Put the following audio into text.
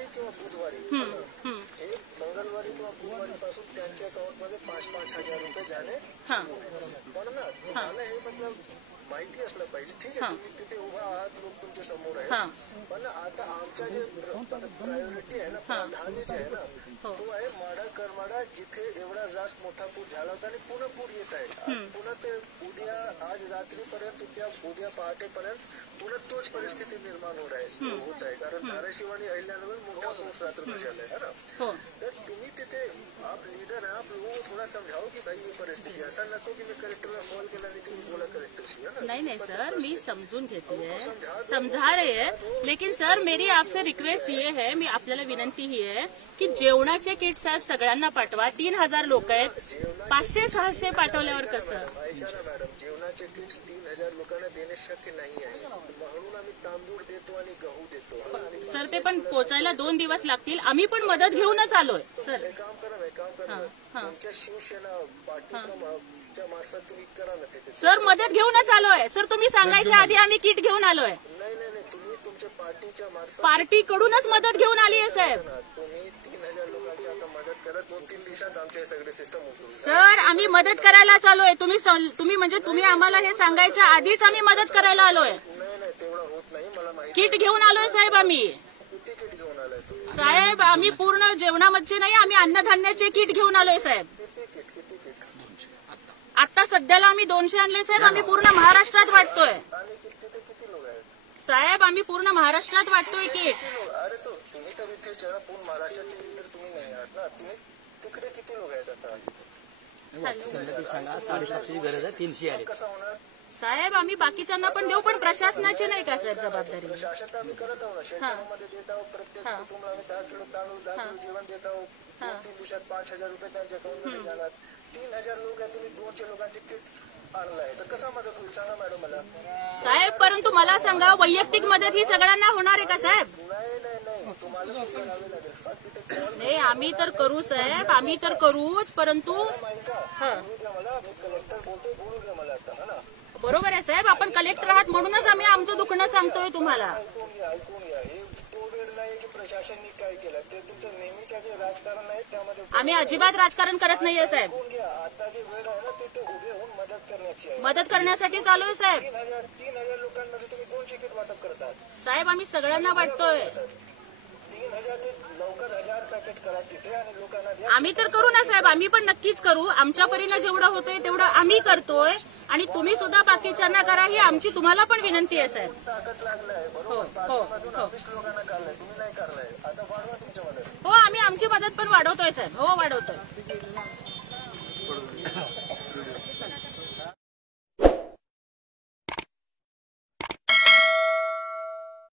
मंगळवारी किंवा बुधवारी हे मंगळवारी किंवा बुधवारी पासून त्यांच्या अकाउंटमध्ये 5,000 रुपये जाणे पण ना तुम्हाला हे मतलब माहिती असलं पाहिजे. ठीक आहे, तुम्ही तिथे उभा आहात, लोक तुमच्या समोर आहे, पण आता आमच्या जे प्रायोरिटी आहे ना, प्राधान्य जे आहे ना, तो आहे माडा करमाडा, जिथे एवढा जास्त मोठा पूर झाला होता आणि पुन्हा पूर येत आहे. पुन्हा ते उद्या आज रात्रीपर्यंत उद्या पहाटेपर्यंत पुन्हा तोच परिस्थिती निर्माण होत आहे. कारण धाराशिव आणि अहिल्यानगर मोठा पाऊस रात्र झाला आहे ना. तर तुम्ही तिथे आप लीडर है, आप लोगों को थोड़ा समझाओ की भाई ये परिस्थिती, ऐसा नको की मी कलेक्टरला कॉल केला आणि तुम्ही बोला कलेक्टरशी. नहीं सर, मी समझून घेती है, समझा रहे हैं, लेकिन सर मेरी आपसे रिक्वेस्ट ये है, मी आपल्याला विनंती ही आहे की जेवणाचे किट साहेब सगळ्यांना पाठवा. 3,000 लोक आहेत, 500-600 पाठवल्यावर कसं? ऐका ना मॅडम, जेवणाचे किट्स 3,000 लोकांना देणे शक्य नाही आहे, म्हणून आम्ही तांदूळ देतो आणि गहू देतो. सर ते पण पोचायला 2 दिवस लागतील. आम्ही पण मदत घेऊनच आलोय सर. एक काम करा तुमच्या शिवसेना पाठीच्या मार्फत तुम्ही करा ना तिथे. सर मदत घेऊनच आलोय सर, तुम्ही सांगायच्या आधी आम्ही किट घेऊन आलोय. नाही, तुम्ही तुमच्या पार्टीच्या मार्फत पार्टीकडूनच मदत घेऊन आली आहे साहेब. तुम्ही 3,000 लोकांची आता मदत करा. 2-3 दिवसात आमचे सगळे सिस्टम उघडून. सर आम्ही मदत करायला आलोय. तुम्ही म्हणजे तुम्ही आम्हाला हे सांगायच्या आधीच आम्ही मदत करायला आलोय. नाही तेवढं होत नाही, मला माहिती. किट घेऊन आलोय साहेब आम्ही. किती किट घेऊन आलाय तुम्ही? साहेब आम्ही पूर्ण जेवणामध्ये नाही, आम्ही अन्नधान्याचे किट घेऊन आलोय साहेब. किती किट? आता सध्याला आम्ही 200 आणले साहेब. आम्ही पूर्ण महाराष्ट्रात वाटतोय आणि किती लोक आहेत साहेब. आम्ही पूर्ण महाराष्ट्रात वाटतोय किट. अरे तो तुम्ही तर इथे पूर्ण महाराष्ट्राचे तर तुम्ही नाही आहात ना, तुम्ही तिकडे किती लोक आहेत आता? सांगा 750ची गरज आहे, 300 आले. कसं होणार साहेब? आम्ही बाकीच्यांना पण देऊ, पण प्रशासनाची नाही का साहेब जबाबदारी? प्रशासन आम्ही करत आहोत ना, शेतकऱ्यांमध्ये देत आहोत. प्रत्येक कुटुंबाला आम्ही 10 किलो तांदूळ, 10 किलो जेवण देत आहोत. 2-3 दिवसात 5,000 रुपये त्यांच्या अकाउंटमध्ये जाणार. 3,000 लोक आहेत, तुम्ही 200 लोकांचे किट आणलाय, तर कसा मदत होईल सांगा मॅडम मला. साहेब परंतु मला सांगा, वैयक्तिक मदत ही सगळ्यांना होणार आहे का साहेब? नाही, तुम्हाला करावे लागेल. फक्त तिथे कॉल नाही आम्ही तर करू साहेब, आम्ही तर करूच, परंतु बोलू द्या मला. मी कलेक्टर बोलतोय, बोलू द्या मला आता. हा ना, बरोबर आहे साहेब, आपण कलेक्टर आहात म्हणूनच आम्ही आमचं दुखणं सांगतोय तुम्हाला. ऐकून घ्या. हे तो वेळ नाही की प्रशासनाने काय केलं, ते तुमचं नेहमीचं जे राजकारण आहे त्यामध्ये आम्ही अजिबात राजकारण करत नाहीये साहेब. ऐकून घ्या. आता जे वेळ आहे ना, ते उभे होऊन मदत करण्याची आहे. मदत करण्यासाठी चालू आहे साहेब. 3,000 लोकांमध्ये तुम्ही 200 किट वाटप करतात साहेब. आम्ही सगळ्यांना वाटतोय. 3,000 ते लवकर 1,000 पॅकेट करा तिथे आणि लोकांना द्या. आम्ही तर करू ना साहेब, आम्ही पण नक्कीच करू. आमच्या परीनं जेवढं होतंय तेवढं आम्ही करतोय आणि तुम्ही सुद्धा बाकीच्यांना करा, ही आमची तुम्हाला पण विनंती आहे साहेब. ताकद लागलाय बरोबर. पाठीमधून 20 लोकांना काढलाय, तुम्ही नाही काढलाय. आता वाढवा तुमच्या मदत. हो आम्ही आमची मदत पण वाढवतोय साहेब. हो वाढवतोय.